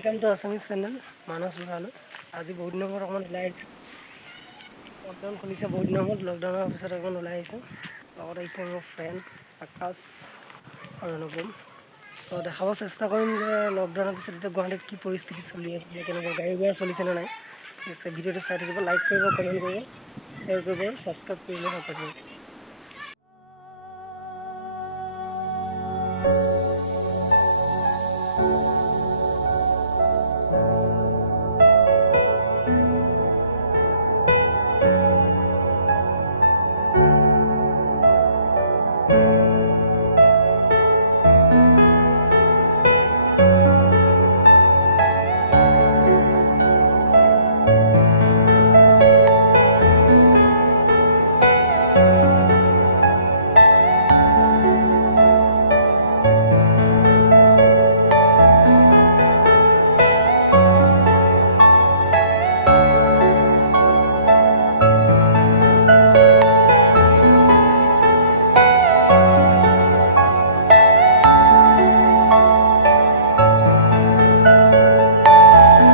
Welcome to Assamese channel मानस भराल आज बहुत दिन अकन ऊल् लकडाउन खुली बहुत दिन लकडाउन पिछत अकन ऊल् मोर फ्रेंड आकाश और अनुपम सो देखा चेष्टा करम लकडाउन पिछत गुवाहाटी की परिस्थिति चलि गाड़ी गुड़ा चलिसे ना भिडिओ चाई like comment share subscribe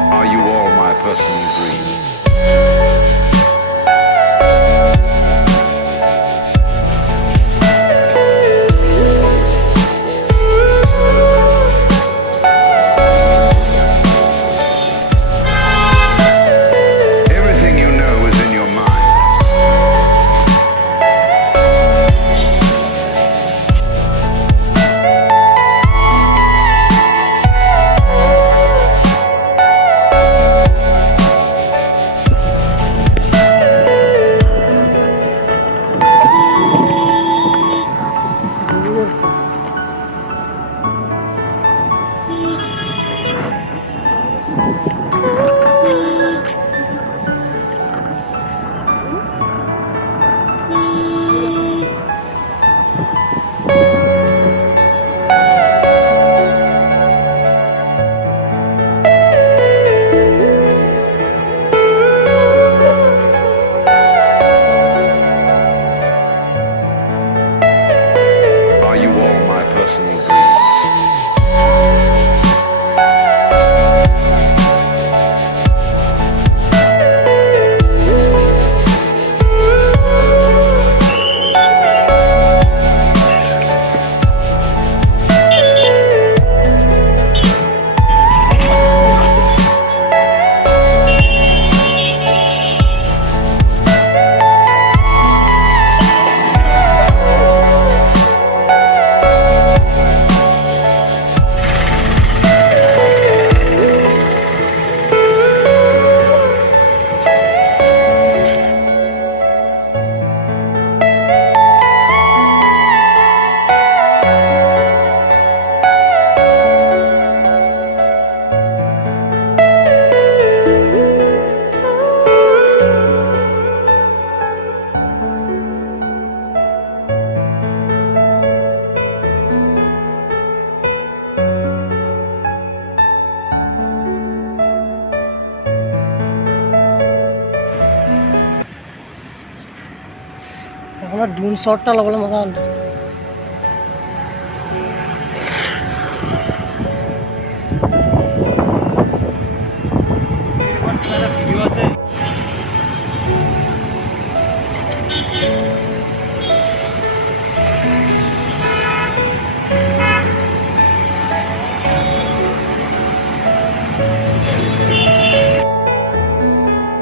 Are you all my personal dreams? Everything you know is in your mind. Are you all my personal dreams? Drone shot लगे मजा